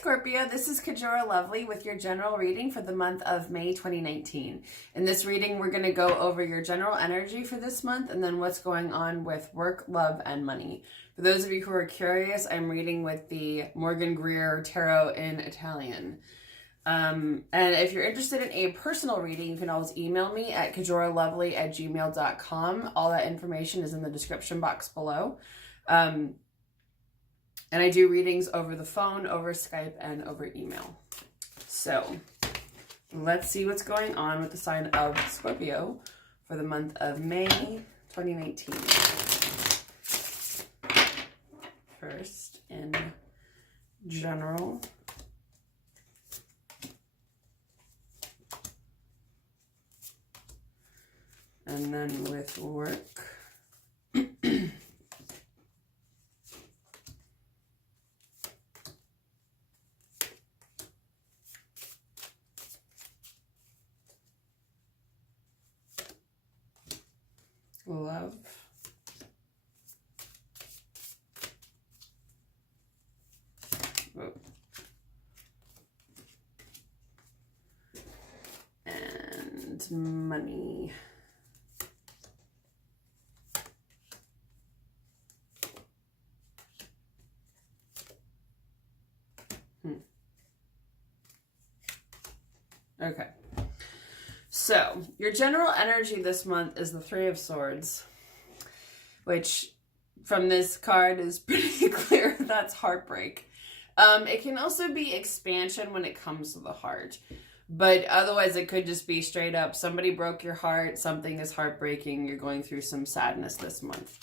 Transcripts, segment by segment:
Scorpio, this is Kajora Lovely with your general reading for the month of May 2019. In this reading, we're going to go over your general energy for this month and then what's going on with work, love, and money. For those of you who are curious, I'm reading with the Morgan Greer Tarot in Italian. And if you're interested in a personal reading, you can always email me at kajoralovely@gmail.com. All that information is in the description box below. And I do readings over the phone, over Skype, and over email. So let's see what's going on with the sign of Scorpio for the month of May 2019. First, in general. And then with work. Love. Oh. And money. Okay. So, your general energy this month is the Three of Swords, which from this card is pretty clear that's heartbreak. It can also be expansion when it comes to the heart, but otherwise it could just be straight up somebody broke your heart, something is heartbreaking, you're going through some sadness this month.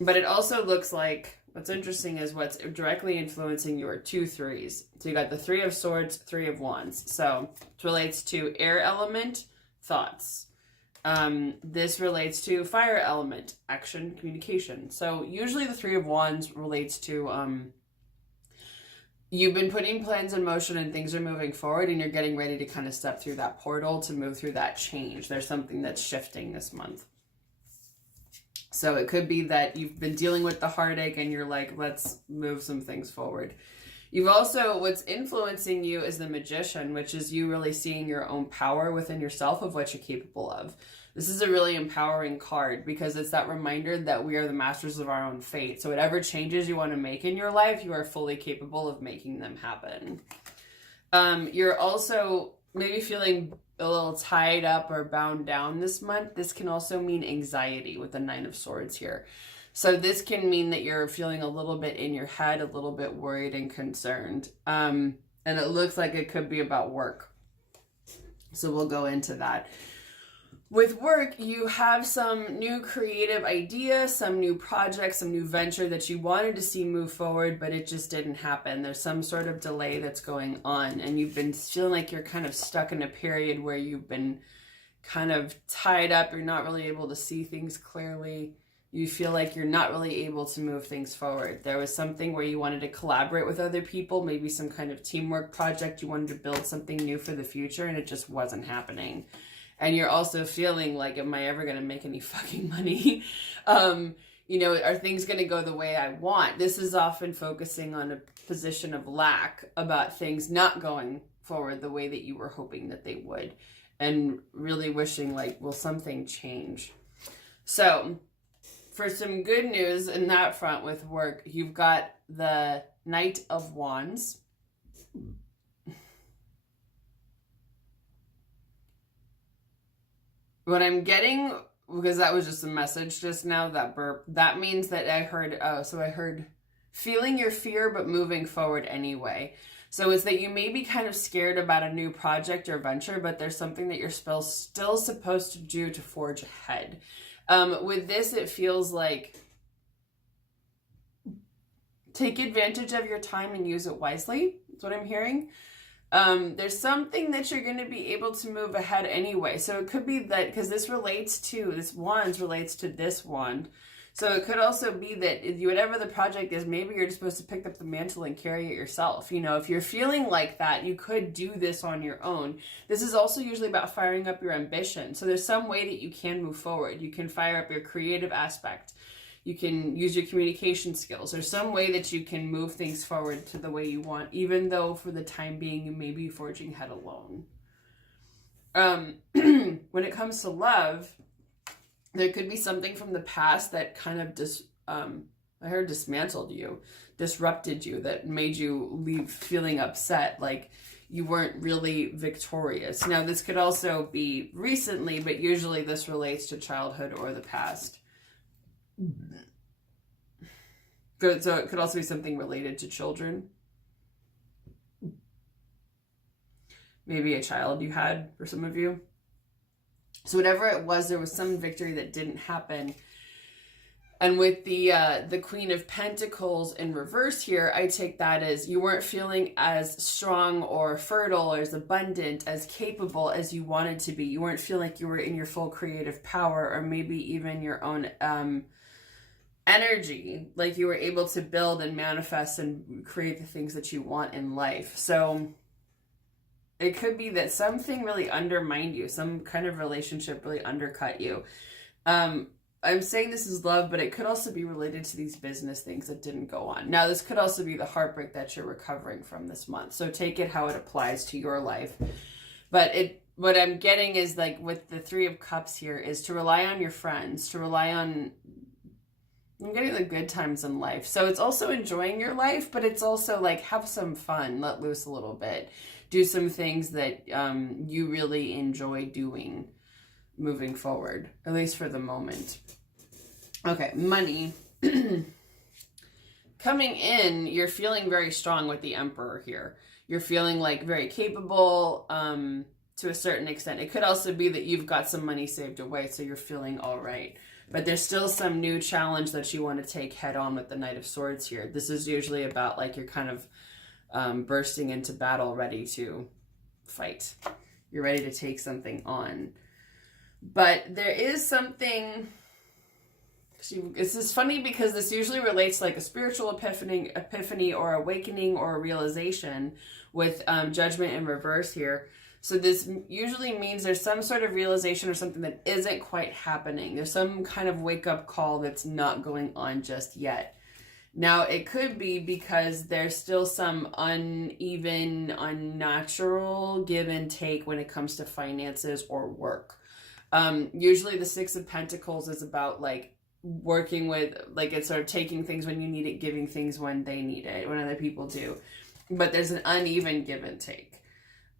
But it also looks like what's interesting is what's directly influencing your two threes. So you got the Three of Swords, Three of Wands. So it relates to air element, thoughts. This relates to fire element, action, communication. So usually the Three of Wands relates to you've been putting plans in motion and things are moving forward and you're getting ready to kind of step through that portal to move through that change. There's something that's shifting this month. So it could be that you've been dealing with the heartache and you're like, let's move some things forward. You've also, what's influencing you is the Magician, which is you really seeing your own power within yourself of what you're capable of. This is a really empowering card because it's that reminder that we are the masters of our own fate. So whatever changes you want to make in your life, you are fully capable of making them happen. You're also maybe feeling a little tied up or bound down this month. This can also mean anxiety with the Nine of Swords here. So this can mean that you're feeling a little bit in your head, a little bit worried and concerned. And it looks like it could be about work. So we'll go into that. With work, you have some new creative idea, some new project, some new venture that you wanted to see move forward, but it just didn't happen. There's some sort of delay that's going on, and you've been feeling like you're kind of stuck in a period where you've been kind of tied up. You're not really able to see things clearly. You feel like you're not really able to move things forward. There was something where you wanted to collaborate with other people, maybe some kind of teamwork project. You wanted to build something new for the future, and it just wasn't happening. And you're also feeling like, am I ever going to make any fucking money? You know, are things going to go the way I want? This is often focusing on a position of lack about things not going forward the way that you were hoping that they would. And really wishing like, will something change? So for some good news in that front with work, you've got the Knight of Wands. What I'm getting, because that was just a message just now, that burp, that means that I heard, I heard feeling your fear, but moving forward anyway. So it's that you may be kind of scared about a new project or venture, but there's something that you're still supposed to do to forge ahead. With this, it feels like take advantage of your time and use it wisely. That's what I'm hearing. There's something that you're going to be able to move ahead anyway. So it could be that, because this wand relates to this wand. So it could also be that whatever the project is, maybe you're just supposed to pick up the mantle and carry it yourself. You know, if you're feeling like that, you could do this on your own. This is also usually about firing up your ambition. So there's some way that you can move forward. You can fire up your creative aspect. You can use your communication skills. There's some way that you can move things forward to the way you want, even though for the time being you may be forging ahead alone. When it comes to love, there could be something from the past that kind of dismantled you, disrupted you, that made you leave feeling upset, like you weren't really victorious. Now, this could also be recently, but usually this relates to childhood or the past. So it could also be something related to children. Maybe a child you had for some of you. So whatever it was, there was some victory that didn't happen. And with the Queen of Pentacles in reverse here, I take that as you weren't feeling as strong or fertile or as abundant, as capable as you wanted to be. You weren't feeling like you were in your full creative power, or maybe even your own energy, like you were able to build and manifest and create the things that you want in life. So it could be that something really undermined you, some kind of relationship really undercut you. I'm saying this is love, but it could also be related to these business things that didn't go on. Now, this could also be the heartbreak that you're recovering from this month. So take it how it applies to your life. But what I'm getting is, like with the Three of Cups here, is to rely on your friends, to rely on, I'm getting the good times in life. So it's also enjoying your life, but it's also like have some fun, let loose a little bit. Do some things that you really enjoy doing moving forward, at least for the moment. Okay, money. Coming in, you're feeling very strong with the Emperor here. You're feeling like very capable to a certain extent. It could also be that you've got some money saved away, so you're feeling all right. But there's still some new challenge that you want to take head on with the Knight of Swords here. This is usually about like you're kind of bursting into battle, ready to fight. You're ready to take something on. But there is something, this is funny because this usually relates to like a spiritual epiphany or awakening or a realization with Judgment in reverse here. So this usually means there's some sort of realization or something that isn't quite happening. There's some kind of wake-up call that's not going on just yet. Now, it could be because there's still some uneven, unnatural give and take when it comes to finances or work. Usually the Six of Pentacles is about like working with, like it's sort of taking things when you need it, giving things when they need it, when other people do. But there's an uneven give and take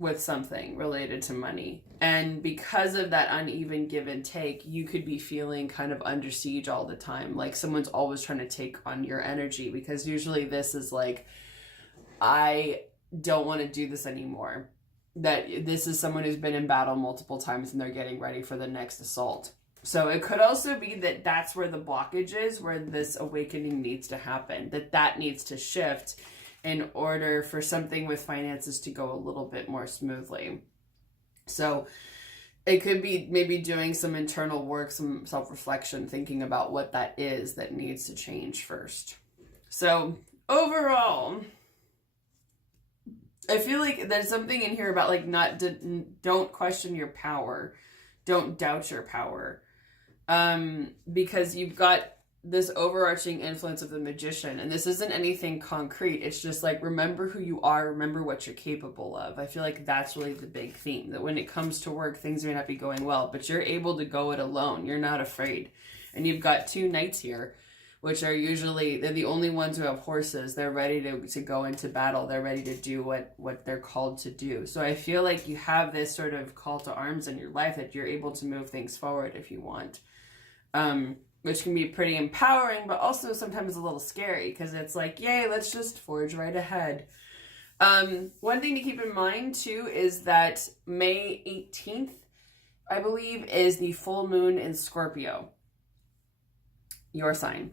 with something related to money. And because of that uneven give and take, you could be feeling kind of under siege all the time. Like someone's always trying to take on your energy, because usually this is like, I don't want to do this anymore. That this is someone who's been in battle multiple times and they're getting ready for the next assault. So it could also be that that's where the blockage is, where this awakening needs to happen, that needs to shift in order for something with finances to go a little bit more smoothly. So it could be maybe doing some internal work, some self-reflection, thinking about what that is that needs to change first. So overall, I feel like there's something in here about like don't question your power. Don't doubt your power. Because you've got this overarching influence of the Magician, and this isn't anything concrete. It's just like, remember who you are, remember what you're capable of. I feel like that's really the big theme, that when it comes to work, things may not be going well, but you're able to go it alone. You're not afraid. And you've got two knights here, which are usually, they're the only ones who have horses. They're ready to go into battle. They're ready to do what they're called to do. So I feel like you have this sort of call to arms in your life, that you're able to move things forward if you want. Which can be pretty empowering, but also sometimes a little scary, because it's like, yay, let's just forge right ahead. One thing to keep in mind, too, is that May 18th, I believe, is the full moon in Scorpio, your sign.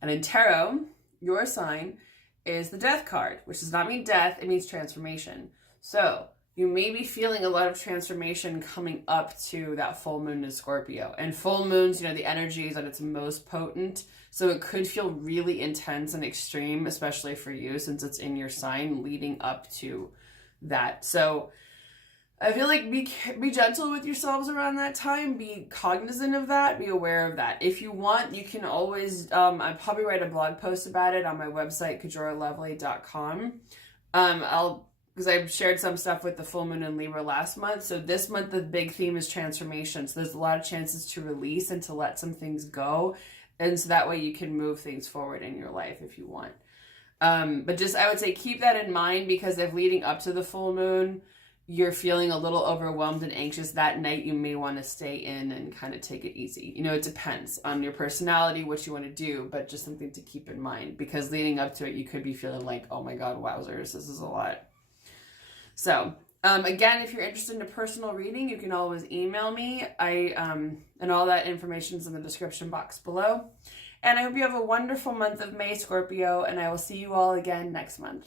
And in tarot, your sign is the Death card, which does not mean death, it means transformation. So you may be feeling a lot of transformation coming up to that full moon in Scorpio. And full moons, the energy is at its most potent. So it could feel really intense and extreme, especially for you, since it's in your sign leading up to that. So I feel like be gentle with yourselves around that time. Be cognizant of that. Be aware of that. If you want, you can always, I'll probably write a blog post about it on my website, kajoralovely.com. Because I've shared some stuff with the full moon in Libra last month. So this month, the big theme is transformation. So there's a lot of chances to release and to let some things go. And so that way you can move things forward in your life if you want. But just, I would say, keep that in mind, because if leading up to the full moon, you're feeling a little overwhelmed and anxious that night, you may want to stay in and kind of take it easy. You know, it depends on your personality, what you want to do, but just something to keep in mind, because leading up to it, you could be feeling like, oh my God, wowzers, this is a lot. So, again, if you're interested in a personal reading, you can always email me. And all that information is in the description box below. And I hope you have a wonderful month of May, Scorpio, and I will see you all again next month.